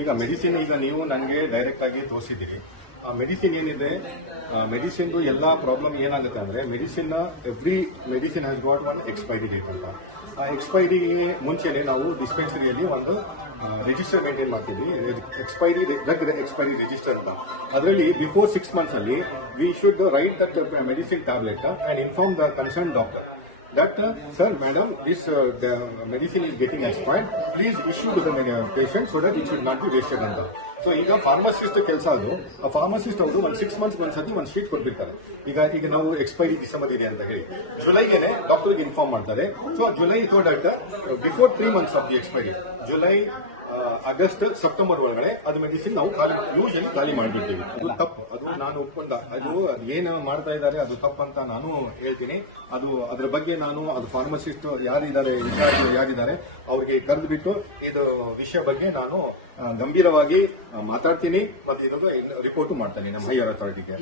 ಈಗ ಮೆಡಿಸಿನ್ ಈಗ ನೀವು ನನಗೆ ಡೈರೆಕ್ಟ್ ಆಗಿ ತೋರಿಸಿದ್ದೀರಿ. ಆ ಮೆಡಿಸಿನ್ ಏನಿದೆ, ಮೆಡಿಸಿನ್ದು ಎಲ್ಲ ಪ್ರಾಬ್ಲಮ್ ಏನಾಗುತ್ತೆ ಅಂದ್ರೆ every medicine has got one expiry date ಅಂತ. ಆ ಎಕ್ಸ್ಪೈರಿಗೆ ಮುಂಚೆನೆ ನಾವು ಡಿಸ್ಪೆನ್ಸರಿಯಲ್ಲಿ ಒಂದು ರಿಜಿಸ್ಟರ್ ಮೇಂಟೈನ್ ಮಾಡ್ತೀವಿ, ಡ್ರಗ್ ಎಕ್ಸ್ಪೈರಿ ರಿಜಿಸ್ಟರ್ ಅಂತ. ಅದರಲ್ಲಿ ಬಿಫೋರ್ 6 months ಅಲ್ಲಿ we should write that medicine tablet and inform the concern doctor that sir madam this the medicine is getting expired, please issue to the patient so that it should not be wasted ಅಂತ. So ಈಗ pharmacist ಕೆಲಸ ಅದು. ಆ pharmacist ಅವರು ಒಂದು 6 months ಒಂದ್ಸತಿ ಒಂದು sheet ಕೊಡ್ಬಿಡ್ತಾರೆ. ಈಗ ನಾವು ಎಕ್ಸ್ಪೈರಿ ಡಿಸೆಂಬರ್ ಇದೆ ಅಂತ ಹೇಳಿ ಜುಲೈಗೆನೆ ಡಾಕ್ಟರ್ಗೆ ಇನ್ಫಾರ್ಮ್ ಮಾಡ್ತಾರೆ. So July so that before 3 months of the expiry, July August September ಒಳಗಡೆ ಅದು ಮೆಡಿಸಿನ್ ನಾವು ಯೂಶಲಿ ಖಾಲಿ ಮಾಡಿಬಿಡ್ತೀವಿ. ಅದು ತಪ್ಪು, ಅದು ನಾನು ಒಪ್ಕೊಂಡ. ಅದು ಏನು ಮಾಡ್ತಾ ಇದ್ದಾರೆ ಅದು ತಪ್ಪಂತ ನಾನು ಹೇಳ್ತೀನಿ. ಅದ್ರ ಬಗ್ಗೆ ನಾನು ಅದು ಫಾರ್ಮಸಿಸ್ಟ್ ಯಾರಿದ್ದಾರೆ, ಯಾರಿದ್ದಾರೆ ಅವ್ರಿಗೆ ಕರೆದು ಬಿಟ್ಟು ಇದು ವಿಷಯ ಬಗ್ಗೆ ನಾನು ಗಂಭೀರವಾಗಿ ಮಾತಾಡ್ತೀನಿ ಮತ್ತೆ ಇದನ್ನು ರಿಪೋರ್ಟ್ ಮಾಡ್ತೇನೆ ನಮ್ಮ ಹೈಯರ್ ಅಥಾರಿಟಿಗೆ.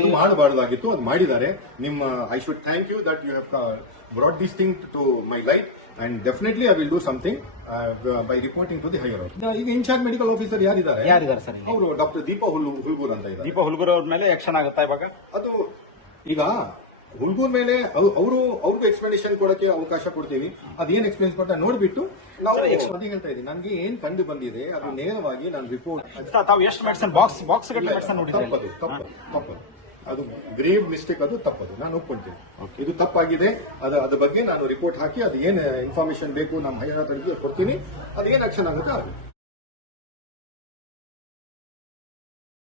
ಇದು ಮಾಡಬಾರ್ದಾಗಿತ್ತು, ಅದು ಮಾಡಿದ್ದಾರೆ. ನಿಮ್ಮ I should thank you that you have brought this thing to my light and definitely I will do something by reporting to the higher authority. ಈಗ ಇನ್ಚಾರ್ಜ್ ಮೆಡಿಕಲ್ ಆಫೀಸರ್ ಯಾರಿದ್ದಾರೆ ಸರ್? ಅವರು doctor Deepa Hulgur ಅಂತ ಇದ್ದಾರೆ. ದೀಪಾ ಹುಲ್ಗೂರ್ ಅವ್ರ ಮೇಲೆ ಆಕ್ಷನ್ ಆಗುತ್ತಾ ಇವಾಗ? ಅದು ಈಗ ಹುಲ್ಗೂರ್ ಮೇಲೆ ಅವ್ರಿಗೂ ಎಕ್ಸ್ಪ್ಲನೇಷನ್ ಕೊಡಕ್ಕೆ ಅವಕಾಶ ಕೊಡ್ತೀವಿ. ಅದೇನ್ ಎಕ್ಸ್ಪ್ಲೇನ್ ಕೊಡ್ತಾರೆ ನೋಡ್ಬಿಟ್ಟು ನಾವು ಅದೇ ಹೇಳ್ತಾ ಇದ್ದೀನಿ. ನನಗೆ ಏನ್ ಕಂಡು ಬಂದಿದೆ ಅದು ನೇರವಾಗಿ ನಾನು ರಿಪೋರ್ಟ್. ತಾವು ಎಷ್ಟು ಮೆಡಿಸಿನ್ ಬಾಕ್ಸ್ ಮೆಡಿಸಿನ್ ನೋಡಿದ್ರೆ ತಪ್ಪದು, ಅದು ಗ್ರೇವ್ ಮಿಸ್ಟೇಕ್, ಅದು ತಪ್ಪದು, ನಾನು ಒಪ್ಕೊಳ್ತೀನಿ. ಇದು ತಪ್ಪಾಗಿದೆ. ಅದ್ರ ಬಗ್ಗೆ ನಾನು ರಿಪೋರ್ಟ್ ಹಾಕಿ ಅದು ಏನು ಇನ್ಫಾರ್ಮೇಶನ್ ಬೇಕು ನಮ್ಮ ಹೈಯರ್ ಅಥಾರಿಟಿಗೆ ಕೊಡ್ತೀನಿ. ಅದು ಏನು ಆಕ್ಷನ್ ಆಗುತ್ತೆ ಆಗುತ್ತೆ.